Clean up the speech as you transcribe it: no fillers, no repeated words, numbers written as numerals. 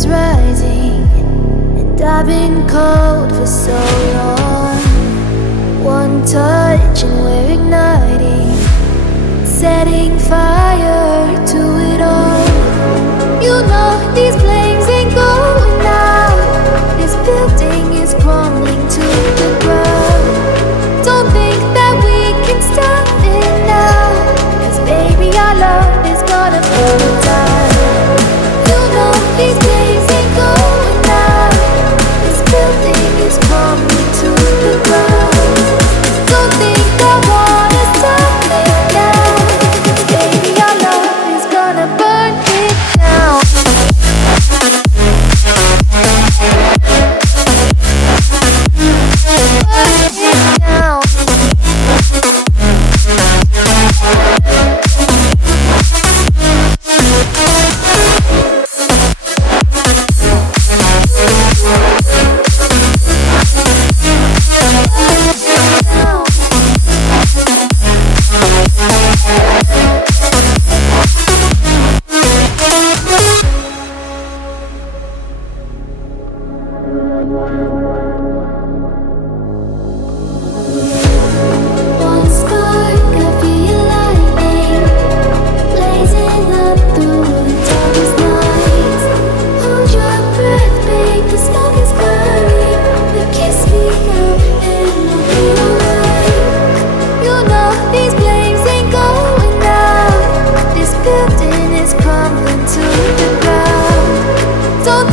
is rising, and I've been cold for so long. One touch and we're igniting, setting fire to it all. You know these flames ain't going out. This building is crumbling to the ground. Don't think that we can stop it now, 'cause baby our love is gonna burn down. You know these flames ain't going out. This building is crumbling to the ground. Don't think I wanna stop it now, 'cause baby our love is gonna burn it down. One spark, I feel lightning blazing up through the darkest nights. Hold your breath, babe, the smoke is burning. But kiss me now and we'll be alright. You know these flames ain't going out. This building is crumbling to the ground. Don't